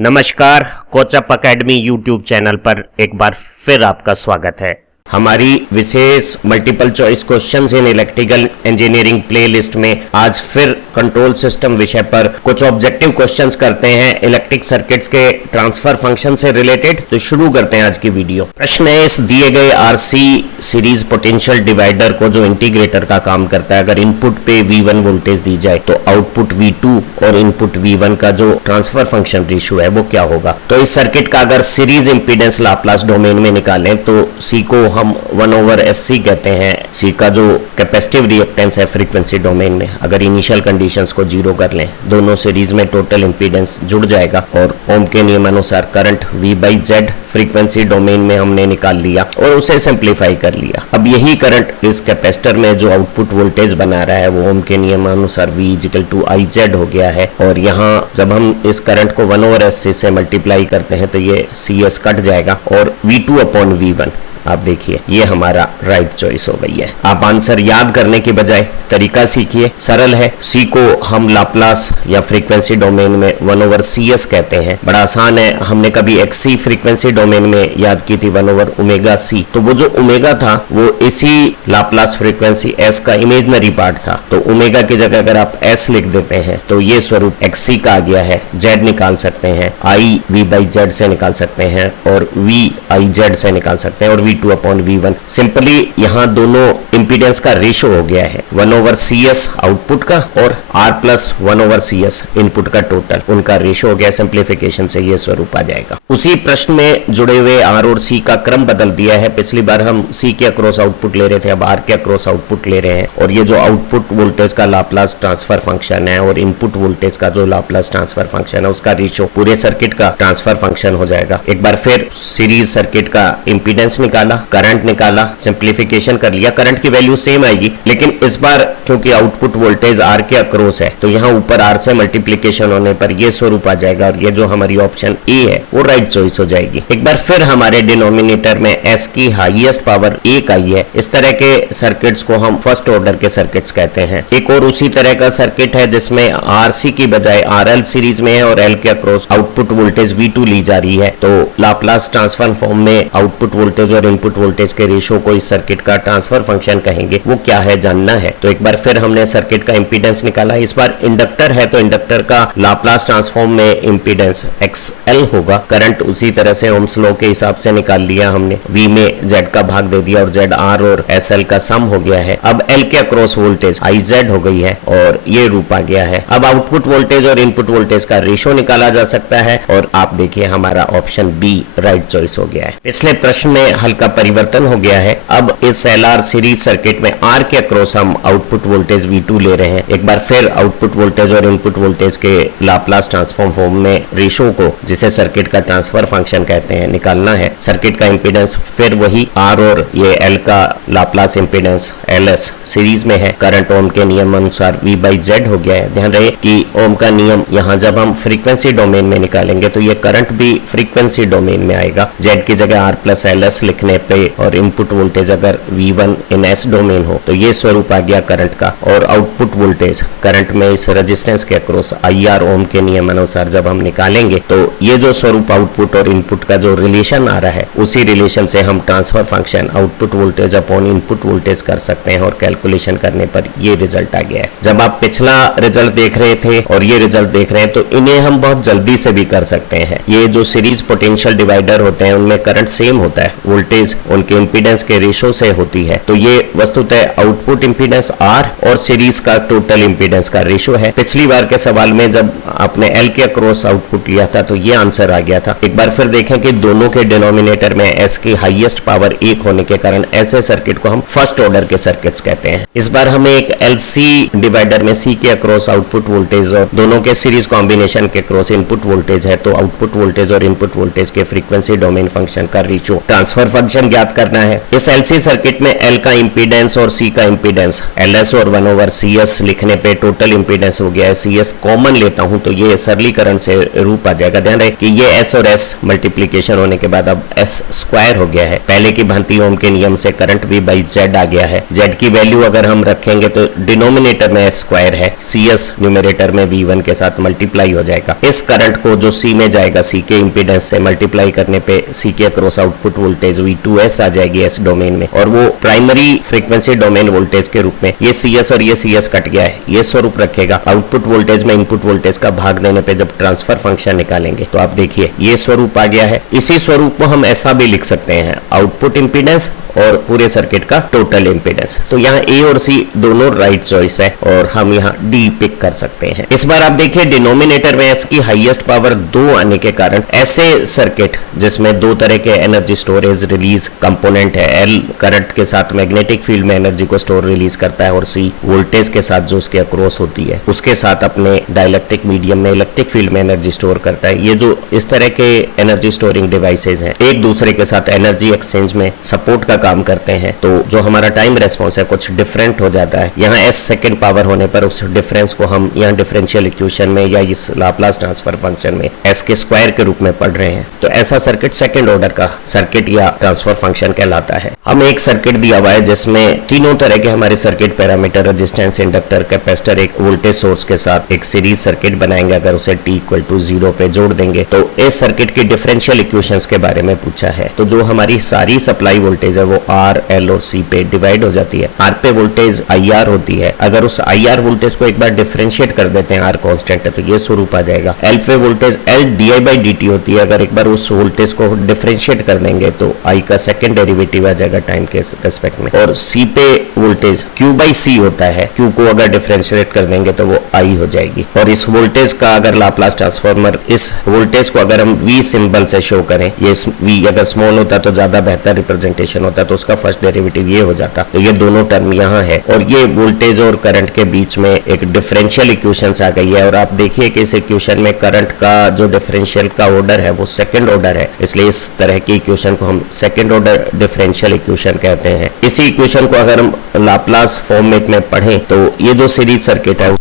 नमस्कार, कोचअप academy YouTube channel पर एक बार फिर आपका स्वागत है। हमारी विशेष multiple choice questions in electrical engineering playlist में आज फिर कंट्रोल सिस्टम विषय पर कुछ ऑब्जेक्टिव क्वेश्चंस करते हैं इलेक्ट्रिक सर्किट्स के ट्रांसफर फंक्शन से रिलेटेड। तो शुरू करते हैं आज की वीडियो। प्रश्न है, इस दिए गए आरसी सीरीज पोटेंशियल डिवाइडर को जो इंटीग्रेटर का काम करता है, अगर इनपुट पे V1 वोल्टेज दी जाए तो आउटपुट V2 और इनपुट V1 का जो ट्रांसफर फंक्शन रेशियो है वो क्या होगा। तो इस सर्किट का अगर सीरीज इंपीडेंस लाप्लास डोमेन में निकालें तो C को हम 1/SC कहते हैं। C का जो कैपेसिटिव रिएक्टेंस है फ्रीक्वेंसी डोमेन में, अगर इनिशियल कंडीशंस को जीरो कर लें, दोनों सीरीज में टोटल इंपीडेंस जुड़ जाएगा और ओम के नियमानुसार करंट V/Z फ्रीक्वेंसी डोमेन में हमने निकाल लिया और उसे सिंप्लीफाई कर लिया। अब यही करंट इस कैपेसिटर में जो आउटपुट वोल्टेज बना रहा है वो ओम के नियमानुसार V=IZ हो गया है। और यहाँ जब हम इस करंट को 1/SC से मल्टीप्लाई करते हैं तो ये CS कट जाएगा और V2/V1 आप देखिए ये हमारा राइट चॉइस हो गई है। आप आंसर याद करने के बजाय तरीका सीखिए, सरल है। C को हम लाप्लास या फ्रीक्वेंसी डोमेन में 1/CS कहते हैं, बड़ा आसान है। हमने कभी XC फ्रीक्वेंसी डोमेन में याद की थी 1/ωc, तो वो जो ओमेगा था वो इसी लाप्लास फ्रीक्वेंसी S का इमेजनरी पार्ट था। तो ओमेगा की जगह अगर आप S लिख देते हैं तो ये स्वरूप XC का आ गया है। Z निकाल सकते हैं, I V/Z से निकाल सकते हैं और V/IZ से निकाल सकते हैं और V2/V1। सिंपली यहाँ दोनों इंपीडेंस का रेशो हो गया है 1/CS आउटपुट का और R+1/CS इनपुट का टोटल, उनका रेशो हो गया। सिंप्लीफिकेशन से ये स्वरूप आ जाएगा। उसी प्रश्न में जुड़े हुए R और C का क्रम बदल दिया है। पिछली बार हम C के अक्रॉस आउटपुट ले रहे थे, अब R के अक्रॉस आउटपुट ले रहे हैं। और ये जो आउटपुट वोल्टेज का लाप्लास ट्रांसफर फंक्शन है और इनपुट वोल्टेज का जो लाप्लास ट्रांसफर फंक्शन है उसका रेशो पूरे सर्किट का ट्रांसफर फंक्शन हो जाएगा। एक बार फिर सीरीज सर्किट का इंपीडेंस निकाला, करंट निकाला, सिंप्लीफिकेशन कर लिया। करंट की वैल्यू सेम आएगी, लेकिन इस बार क्योंकि आउटपुट वोल्टेज R के अक्रॉस है तो यहाँ ऊपर R से मल्टीप्लीकेशन होने पर ये स्वरूप आ जाएगा और ये जो हमारी ऑप्शन ए है वो राइट चॉइस हो जाएगी। एक बार फिर हमारे डिनोमिनेटर में S की हाईएस्ट पावर 1 आई है। इस तरह के सर्किट्स को हम फर्स्ट ऑर्डर के सर्किट्स कहते हैं। एक और उसी तरह का सर्किट है जिसमें RC की बजाय RL सीरीज में है और L के अक्रॉस आउटपुट वोल्टेज V2 ली जा रही है। तो लाप्लास ट्रांसफर फॉर्म में आउटपुट वोल्टेज और इनपुट वोल्टेज के रेशो को इस सर्किट का ट्रांसफर फंक्शन कहेंगे। वो क्या है जानना है तो एक बार फिर हमने सर्किट का इंपीडेंस निकाला। इस बार इंडक्टर है तो इंडक्टर का लाप्लास ट्रांसफॉर्म में इंपीडेंस XL होगा। करंट उसी तरह से ओम्स लॉ के हिसाब से निकाल लिया हमने, V में Z का भाग दे दिया और ZR और SL का सम हो गया है। अब L के अक्रॉस वोल्टेज IZ हो गई है और ये रूप आ गया है। अब आउटपुट वोल्टेज और इनपुट वोल्टेज का रेशो निकाला जा सकता है और आप देखिए हमारा ऑप्शन B राइट चॉइस हो गया है। पिछले प्रश्न में हल्का परिवर्तन हो गया है। अब इस LR सीरीज सर्किट में R के अक्रॉस हम आउटपुट वोल्टेज V2 ले रहे हैं। एक बार फिर आउटपुट वोल्टेज और इनपुट वोल्टेज के लाप्लास ट्रांसफॉर्म फॉर्म में रेशो को, जिसे सर्किट का ट्रांसफर फंक्शन कहते हैं, निकालना है। सर्किट का इंपीडेंस फिर वही R और ये L का लाप्लास इंपीडेंस LS सीरीज में है। करंट ओम के नियम अनुसार V/Z हो गया है। ध्यान रहे कि ओम का नियम यहाँ जब हम फ्रीक्वेंसी डोमेन में निकालेंगे तो ये करंट भी फ्रीक्वेंसी डोमेन में आएगा। Z की जगह R+LS लिखने पे और इनपुट वोल्टेज अगर V1 इन S डोमेन हो तो ये स्वरूप आ गया करंट का। और आउटपुट वोल्टेज करंट में इस रेजिस्टेंस के अक्रॉस IR ओम के नियम अनुसार जब हम निकालेंगे तो ये जो स्वरूप आउटपुट और इनपुट का जो रिलेशन आ रहा है उसी रिलेशन से हम transfer function output voltage upon input voltage कर सकते हैं और कैलकुलेशन करने पर ये रिजल्ट आ गया है। जब आप पिछला रिजल्ट देख रहे थे और ये रिजल्ट देख रहे हैं तो इन्हें हम बहुत जल्दी से भी कर सकते हैं। ये जो सीरीज पोटेंशियल डिवाइडर होते हैं उनमें करंट सेम होता है, वोल्टेज उनके इंपीडेंस के रेशो से होती है। तो ये वस्तुतः आउटपुट इंपीडेंस R और सीरीज का टोटल इंपीडेंस का रेशो है। पिछली बार के सवाल में जब आपने L के अक्रॉस आउटपुट लिया था तो ये आंसर आ गया था। एक बार फिर देखें कि दोनों के डिनोमिनेटर में S की हाईएस्ट पावर 1 होने के कारण ऐसे सर्किट को हम फर्स्ट ऑर्डर के सर्किट्स कहते हैं। इस बार हमें एक LC डिवाइडर में C के अक्रॉस आउटपुट वोल्टेज और दोनों के सीरीज कॉम्बिनेशन के अक्रॉस इनपुट वोल्टेज है। तो आउटपुट वोल्टेज और इनपुट वोल्टेज के फ्रीक्वेंसी डोमेन फंक्शन का रेशो ट्रांसफर फंक्शन ज्ञात करना है। इस एलसी सर्किट में एल का इंपीडेंस और सी का इंपीडेंस एलएस और 1/CS लिखने पे टोटल इंपीडेंस हो गया है। CS कॉमन लेता हूं तो ये सरलीकरण से रूप आ जाएगा। ध्यान रहे कि ये S और S मल्टीप्लीकेशन होने के बाद अब S स्क्वायर हो गया है। पहले की भांति ओम के नियम से करंट V/Z आ गया है। Z की वैल्यू अगर हम रखेंगे तो डिनोमिनेटर में S स्क्वायर है, CS न्यूमरेटर में V1 के साथ मल्टीप्लाई हो जाएगा। इस करंट को जो C में जाएगा, C के इंपीडेंस से मल्टीप्लाई करने पे C के अक्रॉस आउटपुट वोल्टेज V2S आ जाएगी S डोमेन में, और वो प्राइमरी फ्रीक्वेंसी डोमेन वोल्टेज के रूप में ये CS और ये CS कट गया है, ये स्वरूप रखेगा। आउटपुट वोल्टेज में इनपुट वोल्टेज का भाग देने पे जब ट्रांसफर फंक्शन निकालेंगे तो आप देखिए ये स्वरूप आ गया है। इसी स्वरूप को हम ऐसा भी लिख सकते हैं, आउटपुट इंपीडेंस और पूरे सर्किट का टोटल इंपीडेंस। तो यहाँ A और C दोनों राइट चॉइस है और हम यहाँ D पिक कर सकते हैं। इस बार आप देखिए डिनोमिनेटर में S की हाईएस्ट पावर 2 आने के कारण ऐसे सर्किट जिसमें दो तरह के एनर्जी स्टोरेज रिलीज कंपोनेंट है, L करंट के साथ मैग्नेटिक फील्ड में एनर्जी को स्टोर रिलीज करता है और C वोल्टेज के साथ जो उसके अक्रॉस होती है उसके साथ अपने डाइलेक्ट्रिक मीडियम में इलेक्ट्रिक फील्ड में एनर्जी स्टोर करता है। ये जो इस तरह के एनर्जी स्टोरिंग डिवाइसेज हैं एक दूसरे के साथ एनर्जी एक्सचेंज में सपोर्ट का काम करते हैं, तो जो हमारा टाइम रेस्पॉन्स है कुछ डिफरेंट हो जाता है। यहाँ S सेकेंड पावर होने पर उस डिफरेंस को हम यहाँ डिफरेंशियल इक्वेशन में या इस लाप्लास ट्रांसफर फंक्शन में S के स्क्वायर के रूप में पढ़ रहे हैं। तो ऐसा सर्किट सेकेंड ऑर्डर का सर्किट या ट्रांसफर फंक्शन कहलाता है। हमें एक सर्किट दिया हुआ है जिसमें तीनों तरह के हमारे circuit parameter resistance, inductor, capacitor, एक वोल्टेज सोर्स के साथ एक सीरीज सर्किट बनाएंगे। अगर उसे t=0 पे जोड़ देंगे तो इस सर्किट की डिफरेंशियल इक्वेशंस के बारे में पूछा है। तो जो हमारी सारी सप्लाई वोल्टेज है वो R, L और C पे डिवाइड हो जाती है। R पे वोल्टेज IR होती है। अगर उस IR वोल्टेज को एक बार डिफरेंशिएट कर देते हैं, R कांस्टेंट है तो ये स्वरूप आ जाएगा। L पे वोल्टेज L di/dt होती है। अगर एक बार उस वोल्टेज को डिफरेंशिएट कर देंगे तो I का सेकंड डेरिवेटिव आ जाएगा टाइम के रेस्पेक्ट में। और C पे वोल्टेज Q/C होता है। Q को अगर डिफरेंशिएट कर देंगे तो वो I हो जाएगी। और इस वोल्टेज का अगर लाप्लास ट्रांसफॉर्मर, इस वोल्टेज को अगर हम V सिंबल से शो करें, ये V अगर स्मॉल होता तो ज्यादा बेहतर रिप्रेजेंटेशन होता, तो उसका फर्स्ट डेरिवेटिव ये हो जाता। तो ये दोनों टर्म यहाँ है और ये वोल्टेज और करंट के बीच में एक डिफरेंशियल इक्वेशन आ गई है। और आप देखिए कि इस इक्वेशन में करंट का जो डिफरेंशियल का ऑर्डर है वो सेकंड ऑर्डर है, इसलिए इस तरह की इक्वेशन को हम सेकंड ऑर्डर डिफरेंशियल इक्वेशन कहते हैं। इसी इक्वेशन को अगर हम लाप्लास फॉर्मेट में पढ़ें तो ये जो सीरीज सर्किट है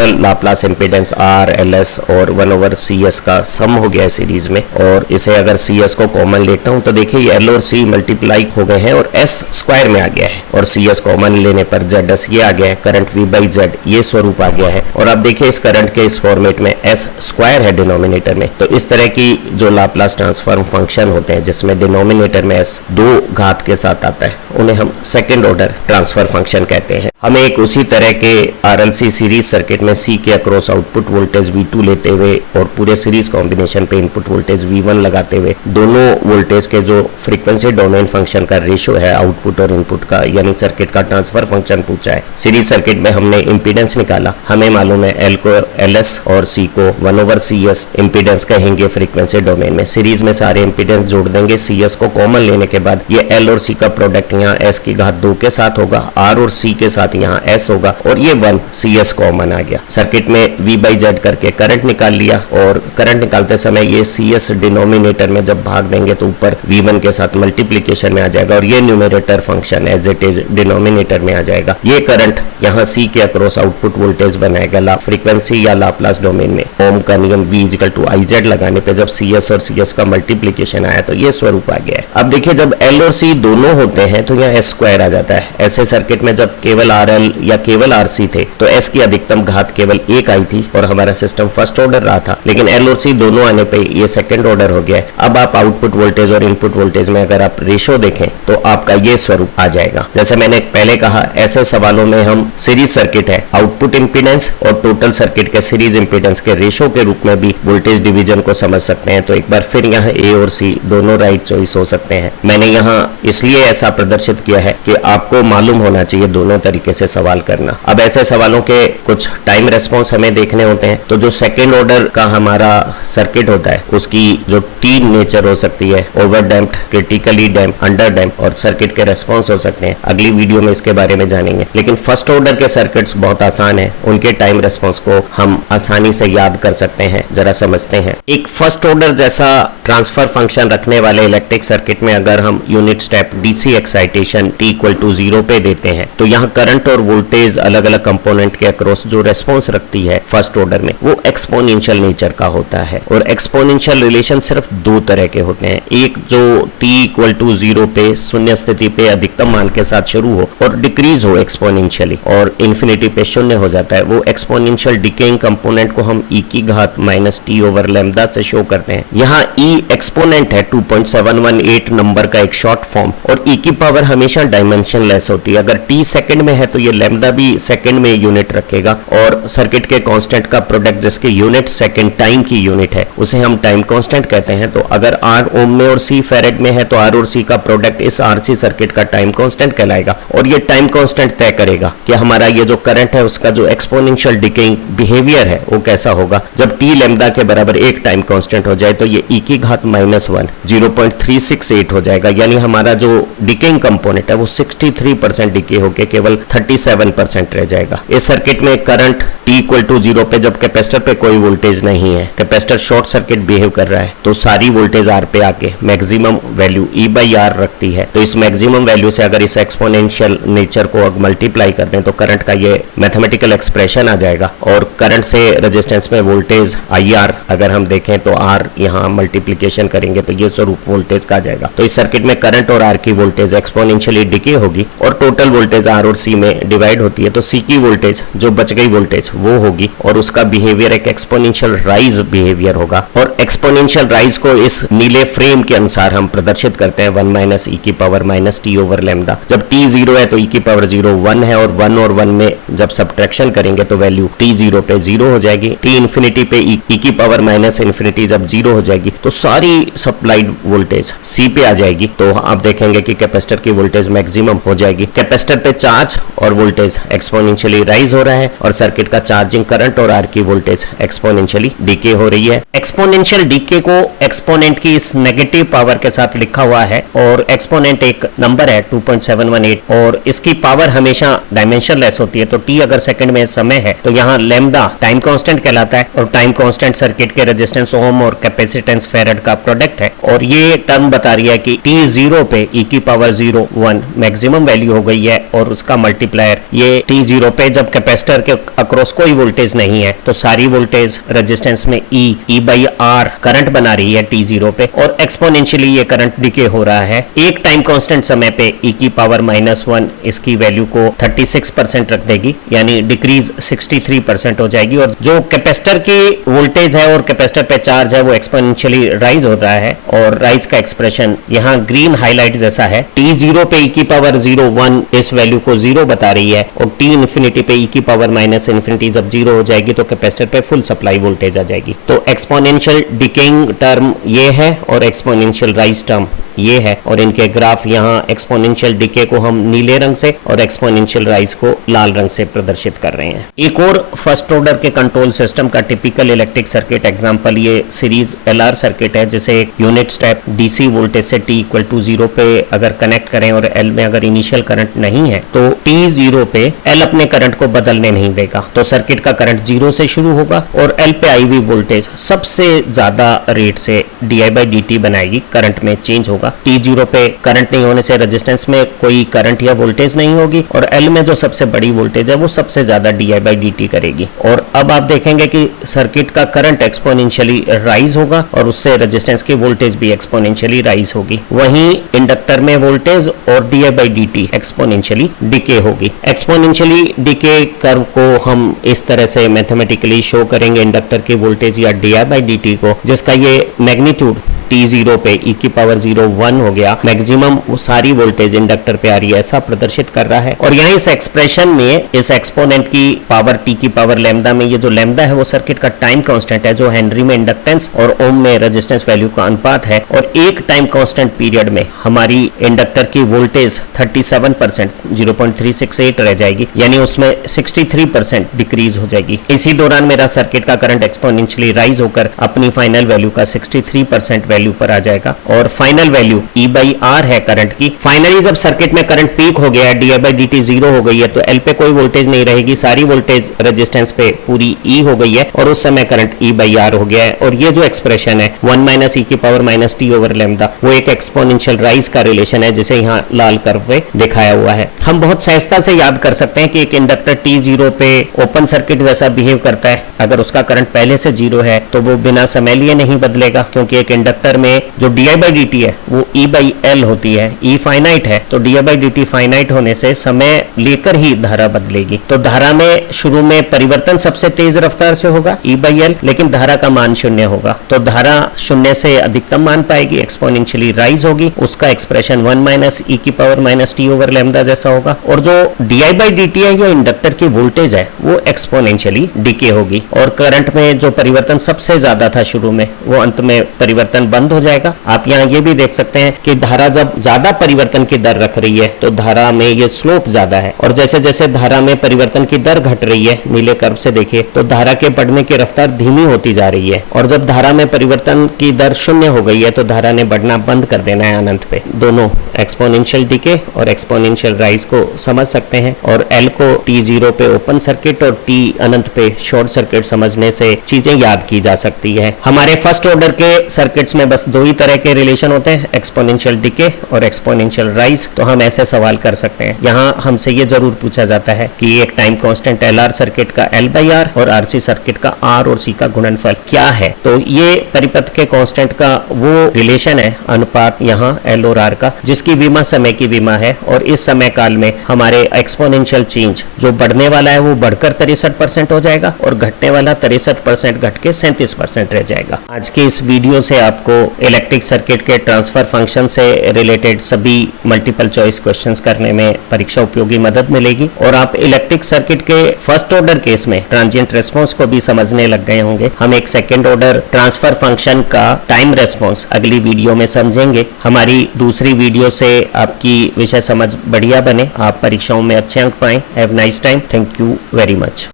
लाप्लास इंपीडेंस R, LS और 1/CS का सम हो गया है सीरीज में। और इसे अगर CS को कॉमन लेता हूं तो देखिए ये L और C मल्टीप्लाई हो गए हैं और S स्क्वायर में आ गया है, और CS कॉमन लेने पर ZS ये आ गया है, करंट V/Z ये स्वरूप आ गया है। और आप देखिए इस करंट के इस फॉर्मेट में S स्क्वायर है डिनोमिनेटर में। तो इस तरह की जो लाप्लास ट्रांसफॉर्म फंक्शन होते हैं जिसमें डिनोमिनेटर में S 2 घात के साथ आता है उन्हें हम सेकेंड ऑर्डर ट्रांसफर फंक्शन कहते हैं। हमें एक उसी तरह के RLC सीरीज सर्किट में C के अक्रॉस आउटपुट वोल्टेज V2 लेते हुए और पूरे सीरीज कॉम्बिनेशन पे इनपुट वोल्टेज V1 लगाते हुए दोनों वोल्टेज के जो फ्रीक्वेंसी डोमेन फंक्शन का रेशो है आउटपुट और इनपुट का, यानी सर्किट का ट्रांसफर फंक्शन पूछा है। सीरीज सर्किट में हमने इंपीडेंस निकाला। हमें मालूम है L को LS और C को 1/CS इंपीडेंस कहेंगे फ्रीक्वेंसी डोमेन में। सीरीज में सारे इंपीडेंस जोड़ देंगे, CS को कॉमन लेने के बाद ये L और C का प्रोडक्ट यहाँ S की घात 2 के साथ होगा, R और C के साथ यहाँ S होगा और ये 1 CS कॉमन आ गया। सर्किट में V/Z करके करंट निकाल लिया और करंट निकालते समय ये CS डिनोमिनेटर में जब भाग देंगे तो ऊपर V1 के साथ मल्टीप्लीकेशन में आ जाएगा और ये numerator function as it is denominator में आ जाएगा। ये करंट यहाँ C के अक्रॉस आउटपुट वोल्टेज बनाएगा फ्रीक्वेंसी या लाप्लास डोमेन में। ओम का नियम V=IZ लगाने पे जब CS और CS का मल्टीप्लीकेशन आया तो ये स्वरूप आ गया है। अब देखिए जब L और C दोनों होते हैं तो यहाँ S स्क्वायर आ जाता है। ऐसे सर्किट में जब केवल RL या केवल RC थे तो S की अधिकतम घात केवल 1 आई थी और हमारा सिस्टम फर्स्ट ऑर्डर रहा था, लेकिन L और C दोनों आने पे ये सेकंड ऑर्डर हो गया है। अब आप आउटपुट वोल्टेज और इनपुट वोल्टेज में अगर आप रेशो देखें तो आपका ये स्वरूप आ जाएगा। जैसे मैंने पहले कहा ऐसे सवालों में हम सीरीज सर्किट है आउटपुट इंपीडेंस और टोटल सर्किट के सीरीज इंपीडेंस के रेशो के रूप में भी वोल्टेज डिवीजन को समझ सकते हैं। तो एक बार फिर यहाँ A और C दोनों राइट चॉइस हो सकते हैं। मैंने यहाँ इसलिए ऐसा प्रदर्शित किया है कि आपको मालूम होना चाहिए दोनों तरीके से सवाल करना। अब ऐसे सवालों के कुछ टाइम रेस्पॉन्स हमें देखने होते हैं, तो जो सेकेंड ऑर्डर का हमारा सर्किट होता है उसकी जो तीन नेचर हो सकती है, over damped, critically damped, under damped, और सर्किट के रेस्पॉन्स हो सकते हैं। अगली वीडियो में इसके बारे में जानेंगे। लेकिन फर्स्ट ऑर्डर के सर्किट्स बहुत आसान है, उनके टाइम रेस्पॉन्स को हम आसानी से याद कर सकते हैं। जरा समझते हैं। एक फर्स्ट ऑर्डर जैसा ट्रांसफर फंक्शन रखने वाले इलेक्ट्रिक सर्किट में अगर हम unit step DC excitation t equal to 0 पे देते हैं तो यहाँ करंट और वोल्टेज अलग अलग कंपोनेंट के अक्रॉस जो रेस्पॉन्स रखती है फर्स्ट ऑर्डर में, वो एक्सपोनेंशियल नेचर का होता है। और एक्सपोनेंशियल रिलेशन सिर्फ दो तरह के होते हैं, एक जो t इक्वल टू 0 पे शून्य स्थिति पे अधिकतम मान के साथ शुरू हो और डिक्रीज हो एक्सपोनेंशियली और इन्फिनिटी पे शून्य हो जाता है, वो एक्सपोनेंशियल डिकेइंग कंपोनेंट को हम e की घात माइनस टी ओवर लैम्डा से शो करते हैं। यहाँ e एक्सपोनेंट है 2.718 नंबर का एक शॉर्ट फॉर्म, और e की पावर हमेशा डायमेंशन लेस होती है। अगर t सेकंड में है तो ये लैम्डा भी सेकंड में यूनिट रखेगा, और सर्किट के कांस्टेंट का प्रोडक्ट जिसके यूनिट सेकंड टाइम की यूनिट है उसे हम टाइम कांस्टेंट कहते हैं। तो अगर r ओम में और c फेरेड में है तो r और c का प्रोडक्ट इस RC सर्किट का टाइम कांस्टेंट कहलाएगा, और ये टाइम कांस्टेंट तय करेगा कि हमारा ये जो करंट है उसका जो एक्सपोनेंशियल डिकेइंग बिहेवियर है वो कैसा होगा। जब t लैम्डा के बराबर एक टाइम कांस्टेंट हो जाए तो ये e की घात माइनस 1 0.368 हो जाएगा, यानी हमारा जो डिकेइंग कंपोनेंट है वो 63% डिके होके केवल 37% रह जाएगा। इस सर्किट में करंट t इक्वल टू 0 पे जब कैपेसिटर पे कोई वोल्टेज नहीं है, कैपेसिटर शॉर्ट सर्किट बिहेव कर रहा है, तो सारी वोल्टेज R पे आके maximum value E by R रखती है। तो इस मैक्सिमम वैल्यू से अगर इस एक्सपोनेंशियल नेचर को अगर मल्टीप्लाई कर दें तो करंट का ये मैथमेटिकल एक्सप्रेशन आ जाएगा, और करंट से रेजिस्टेंस में वोल्टेज IR अगर हम देखें तो R यहाँ मल्टीप्लिकेशन करेंगे तो ये स्वरूप वोल्टेज का आ जाएगा। तो इस सर्किट में करंट और R की वोल्टेज एक्सपोनेंशियली डिके होगी और टोटल वोल्टेज R और C में डिवाइड होती है, तो C की वोल्टेज जो बच गई वोल्टेज वो होगी, और उसका बिहेवियर एक एक्सपोनेंशियल राइज बिहेवियर होगा। और एक्सपोनेंशियल राइज को इस नीले फ्रेम के अनुसार हम प्रदर्शित करते हैं 1 माइनस e की power minus T over lambda. जब t 0 है तो e की पावर 0 1 है, और 1 और 1 में जब सब्ट्रैक्शन करेंगे तो वैल्यू t 0 पे 0 हो जाएगी। t इन्फिनिटी पे e की पावर माइनस इन्फिनिटी जब 0 हो जाएगी तो सारी सप्लाइड वोल्टेज c पे आ जाएगी। तो आप देखेंगे कि कैपेसिटर की वोल्टेज मैक्सिमम हो जाएगी। कैपेसिटर पे चार्ज और वोल्टेज एक्सपोनेंशियली राइज हो रहा है, और सर्किट का चार्जिंग करंट और R की वोल्टेज एक्सपोनेंशियली डीके हो रही है। एक्सपोनेंशियल डीके को एक्सपोनेंट की इस नेगेटिव पावर के साथ लिखा हुआ है, और एक्सपोनेंट एक नंबर है 2.718, और इसकी पावर हमेशा डायमेंशन लेस होती है। तो t अगर सेकंड में समय है तो यहाँ लैम्डा टाइम कांस्टेंट कहलाता है, और टाइम कांस्टेंट सर्किट के रेजिस्टेंस ओम और कैपेसिटेंस फेरेड का प्रोडक्ट है। और ये टर्म बता रही है कि t 0 पे e की पावर 0 1 मैक्सिमम वैल्यू हो गई है, और उसका मल्टीप्लायर ये t 0 पे जब कैपेसिटर के अक्रॉस कोई वोल्टेज नहीं है तो सारी वोल्टेज रेजिस्टेंस में e बाई R करंट बना रही है t 0 पे, और एक्सपोनेंशियली ये करंट डिके हो रहा है। एक टाइम कांस्टेंट समय पे e की पावर माइनस 1 इसकी वैल्यू को 36% रख देगी, यानी डिक्रीज 63% हो जाएगी। और जो कैपेसिटर की वोल्टेज है और कैपेसिटर पे चार्ज है वो एक्सपोनेंशियली राइज हो रहा है, और राइज का एक्सप्रेशन यहाँ ग्रीन हाईलाइट जैसा है। t 0 पे e की पावर 0 1 इस वैल्यू को 0 बता रही है, और t इन्फिनिटी पे e की पावर माइनस इन्फिनिटी जब 0 हो जाएगी तो कैपेसिटर पे फुल सप्लाई वोल्टेज आ जाएगी। तो एक्सपोनेंशियल डिकेइंग टर्म ये है और एक्सपोनेंशियल राइज टर्म ये है, और इनके ग्राफ यहाँ एक्सपोनेंशियल डिके को हम नीले रंग से और एक्सपोनेंशियल राइज को लाल रंग से प्रदर्शित कर रहे हैं। एक और फर्स्ट ऑर्डर के कंट्रोल सिस्टम का टिपिकल इलेक्ट्रिक सर्किट एग्जांपल ये सीरीज LR सर्किट है, जिसे एक यूनिट स्टेप डीसी वोल्टेज से t इक्वल टू 0 पे अगर कनेक्ट करें और L में अगर इनिशियल करंट नहीं है तो t 0 पे L अपने करंट को बदलने नहीं देगा, तो सर्किट का करंट 0 से शुरू होगा, और L पे आई हुई वोल्टेज सबसे ज्यादा रेट से di/dt बनाएगी, करंट में चेंज होगा। t 0 पे करंट नहीं होने से रेजिस्टेंस में कोई करंट या वोल्टेज नहीं होगी, और L में जो सबसे बड़ी वोल्टेज है वो सबसे ज्यादा di/dt करेगी। और अब आप देखेंगे कि सर्किट का करंट एक्सपोनेंशियली राइज होगा, और उससे रेजिस्टेंस की वोल्टेज भी एक्सपोनेंशियली राइज होगी। वहीं इंडक्टर में वोल्टेज और di/dt एक्सपोनेंशियली डिके होगी। एक्सपोनेंशियली डिके कर्व को हम इस तरह से मैथमेटिकली शो करेंगे इंडक्टर की वोल्टेज या di/dt को, जिसका ये मैग्नीट्यूड t0 पे e की पावर 0 1 हो गया, मैक्सिमम सारी वोल्टेज इंडक्टर पे आ रही है, ऐसा प्रदर्शित कर रहा है। और यहाँ इस एक्सप्रेशन में इस एक्सपोनेंट की पावर t की पावर लैम्डा में ये जो लैम्डा है वो सर्किट का टाइम कांस्टेंट है, जो हेनरी में इंडक्टेंस और ओम में रेजिस्टेंस वैल्यू का अनुपात है। और एक टाइम कांस्टेंट पीरियड में हमारी इंडक्टर की वोल्टेज 37% 0.368 रह जाएगी, यानी उसमें 63% डिक्रीज हो जाएगी। इसी दौरान मेरा सर्किट का करंट एक्सपोनेंशियली राइज होकर अपनी फाइनल वैल्यू का 63% वैल्यू पर आ जाएगा। और final value E by R है करंट की। फाइनली जब सर्किट में करंट पीक हो गया है, D I by D T 0 हो गई है, तो L पे कोई वोल्टेज नहीं रहेगी, सारी वोल्टेज रेजिस्टेंस पे पूरी E हो गई है और उस समय करंट E बाई आर हो गया है। और ये जो एक्सप्रेशन है 1 माइनस ई की power minus T over lambda, वो एक एक्सपोनेंशियल राइज का रिलेशन है, जिसे यहाँ लाल कर्व पे दिखाया हुआ है। हम बहुत सहजता से याद कर सकते हैं कि एक इंडक्टर T0 पे ओपन सर्किट जैसा बिहेव करता है। अगर उसका करंट पहले से 0 है तो वो बिना समय लिए नहीं बदलेगा, क्योंकि एक इंडक्टर में जो D I by D T है वो E बाई एल होती है, E फाइनाइट है, तो D I by D T finite होने से समय लेकर ही धारा बदलेगी। तो धारा में शुरू में परिवर्तन सबसे तेज रफ्तार से होगा E बाई एल, लेकिन धारा का मान 0 होगा, तो धारा 0 से अधिकतम मान पाएगी, एक्सपोनेंशियली राइज होगी। उसका एक्सप्रेशन 1 माइनस ई की power minus T over lambda जैसा होगा। और जो D I by D T है या इंडक्टर की वोल्टेज है वो एक्सपोनेंशियली डिके होगी। और करंट में जो परिवर्तन सबसे ज्यादा था शुरू में, वो अंत में परिवर्तन बंद हो जाएगा। आप यहाँ ये भी देख सकते हैं कि धारा जब ज्यादा परिवर्तन की दर रख रही है तो धारा में ये स्लोप ज्यादा है, और जैसे जैसे धारा में परिवर्तन की दर घट रही है, नीले कर्व से देखिए, तो धारा के बढ़ने की रफ्तार धीमी होती जा रही है। और जब धारा में परिवर्तन की दर 0 हो गई है तो धारा ने बढ़ना बंद कर देना है अनंत पे। दोनों एक्सपोनेंशियल डिके और एक्सपोनेंशियल राइज को समझ सकते हैं। और L को T0 पे ओपन सर्किट और T अनंत पे शॉर्ट सर्किट समझने से चीजें याद की जा सकती है। हमारे फर्स्ट ऑर्डर के सर्किट्स में बस 2 ही तरह के रिलेशन होते हैं, एक्सपोनेंशियल डिके और एक्सपोनेंशियल राइज। तो हम ऐसे सवाल कर सकते हैं। यहाँ हमसे ये जरूर पूछा जाता है कि एक टाइम कांस्टेंट LR सर्किट का L बाई आर और RC सर्किट का R और C का गुणनफल क्या है। तो ये परिपथ के कांस्टेंट का वो रिलेशन है, अनुपात यहाँ L और R का, जिसकी विमा समय की विमा है। और इस समय काल में हमारे एक्सपोनेंशियल चेंज जो बढ़ने वाला है वो बढ़कर 63% हो जाएगा और घटने वाला 63% घट के 37% रह जाएगा। आज के इस वीडियो से आपको इलेक्ट्रिक सर्किट के ट्रांसफर फंक्शन से रिलेटेड सभी मल्टीपल चॉइस क्वेश्चंस करने में परीक्षा उपयोगी मदद मिलेगी। और आप इलेक्ट्रिक सर्किट के फर्स्ट ऑर्डर केस में ट्रांजिएंट रेस्पॉन्स को भी समझने लग गए होंगे। हम एक सेकेंड ऑर्डर ट्रांसफर फंक्शन का टाइम रेस्पॉन्स अगली वीडियो में समझेंगे। हमारी दूसरी वीडियो से आपकी विषय समझ बढ़िया बने, आप परीक्षाओं में अच्छे अंक पाएं। Have nice time. Thank you very much.